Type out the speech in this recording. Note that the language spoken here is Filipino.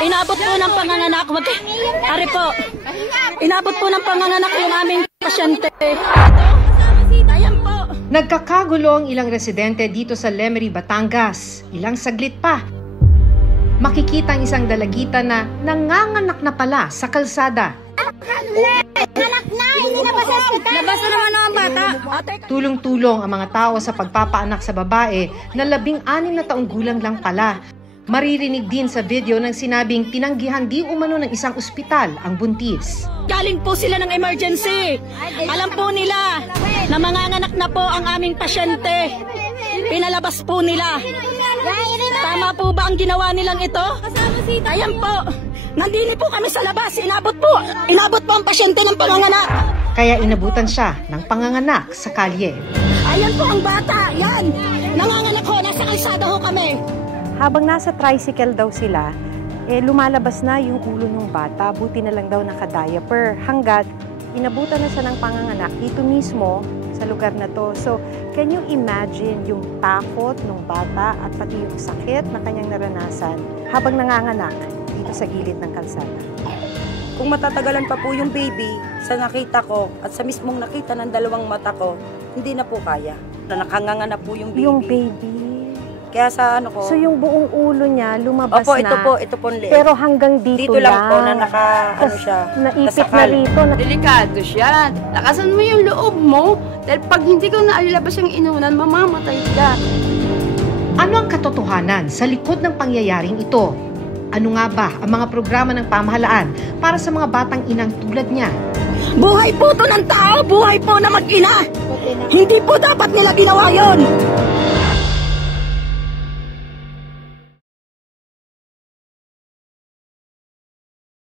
Inabot po ng panganganak. Ari po. Inabot po ng panganganak yung aming pasyente. Ayan po. Nagkakagulo ang ilang residente dito sa Lemery, Batangas. Ilang saglit pa, makikita ang isang dalagita na nanganganak na pala sa kalsada. Anak na! Hindi na ba sa hospital? Labas na naman ang bata. Tulong-tulong ang mga tao sa pagpapaanak sa babae na 16 na taong gulang lang pala. Maririnig din sa video ng sinabing tinanggihan di umano ng isang ospital ang buntis. Galing po sila ng emergency. Alam po nila na manganganak na po ang aming pasyente. Pinalabas po nila. Tama po ba ang ginawa nilang ito? Ayan po. Nandini po kami sa labas. Inabot po ang pasyente ng panganganak. Kaya inabutan siya ng panganganak sa kalye. Ayan po ang bata. Yan. Nanganganak ho. Nasa kalsada ho kami. Habang nasa tricycle daw sila, lumalabas na yung ulo ng bata. Buti na lang daw naka-diaper. Hanggat inabutan na siya ng panganganak dito mismo sa lugar na to. So, can you imagine yung takot ng bata at pati yung sakit na kanyang naranasan habang nanganganak dito sa gilid ng kalsada? Kung matatagalan pa po yung baby, sa nakita ko at sa mismong nakita ng dalawang mata ko, hindi na po kaya. Nakanganga na po yung baby. Yung baby. Kaya sa ano ko... So yung buong ulo niya lumabas Opo, na? ito po leeg. Pero hanggang dito lang po na ano siya. Naipit na rito. Delikado siya. Lakasan mo yung loob mo. Dahil pag hindi ko naalilabas yung inunan, mamamatay ka. Ano ang katotohanan sa likod ng pangyayaring ito? Ano nga ba ang mga programa ng pamahalaan para sa mga batang inang tulad niya? Buhay po to ng tao, buhay po na mag-ina. Hindi po dapat nila ginawa yun.